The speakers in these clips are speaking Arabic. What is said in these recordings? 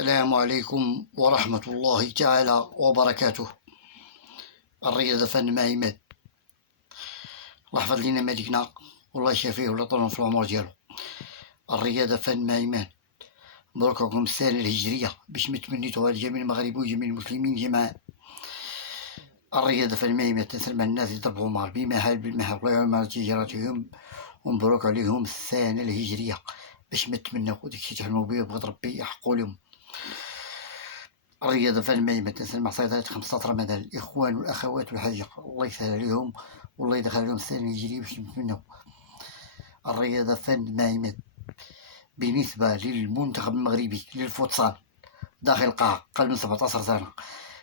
السلام عليكم ورحمة الله تعالى وبركاته. الرياضة فن ما يمات. الله يحفظ لينا مالكنا والله يشافيه ولا يطول في العمر ديالو. الرياضة فن ما يمات. مبروك لكم السنة الهجرية باش متمنيتوها لجميع المغاربة وجميع المسلمين جميعا. الرياضة فن ما يمات. تسمع الناس يضربوا مال بمحل بالمحل الله يعون على تجارتهم ومبروك عليهم السنة الهجرية باش متمناو وداكشي تحلموا بيه وبغض ربي يحقوا لهم. الرياضة فن ما يمات. تسمع صيدلة 15 رمضان الإخوان والأخوات والحاجة الله يسهل عليهم والله يدخل عليهم السنة الهجرية باش نتمناو. الرياضة فن ما يمات. بالنسبة للمنتخب المغربي للفوتسال داخل القاعة قبل من 17 سنة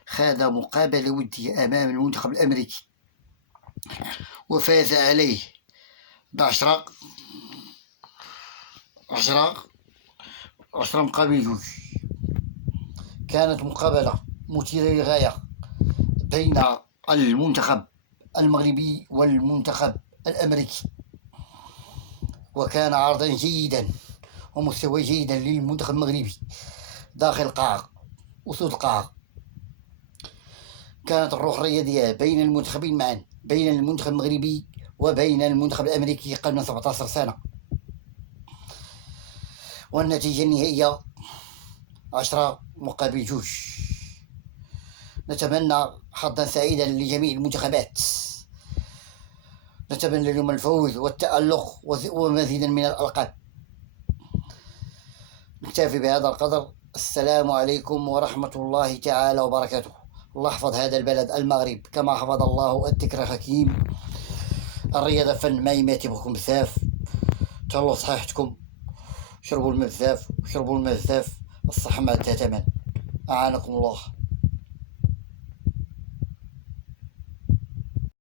خاض مقابلة ودية أمام المنتخب الأمريكي وفاز عليه ب10 مقابل 2. كانت مقابلة مثيرة للغاية بين المنتخب المغربي والمنتخب الأمريكي، وكان عرضا جيدا ومستوى جيدا للمنتخب المغربي داخل القاعة وسط القاعة. كانت الروح الرياضية بين المنتخبين معا، بين المنتخب المغربي وبين المنتخب الأمريكي قبل من 17 سنة، والنتيجة النهائية 10 مقابل 2. نتمنى حظا سعيدا لجميع المنتخبات، نتمنى لهم الفوز والتألق ومزيدا من الألقاب. نكتفي بهذا القدر. السلام عليكم ورحمة الله تعالى وبركاته. الله يحفظ هذا البلد المغرب كما حفظ الله الذكر الحكيم. الرياضة فن ما يمات بكم بزاف. تهلاو صحيحتكم، شربوا الماء بزاف وشربوا الماء بزاف. الصحة ما عندها ثمن. أعانكم الله.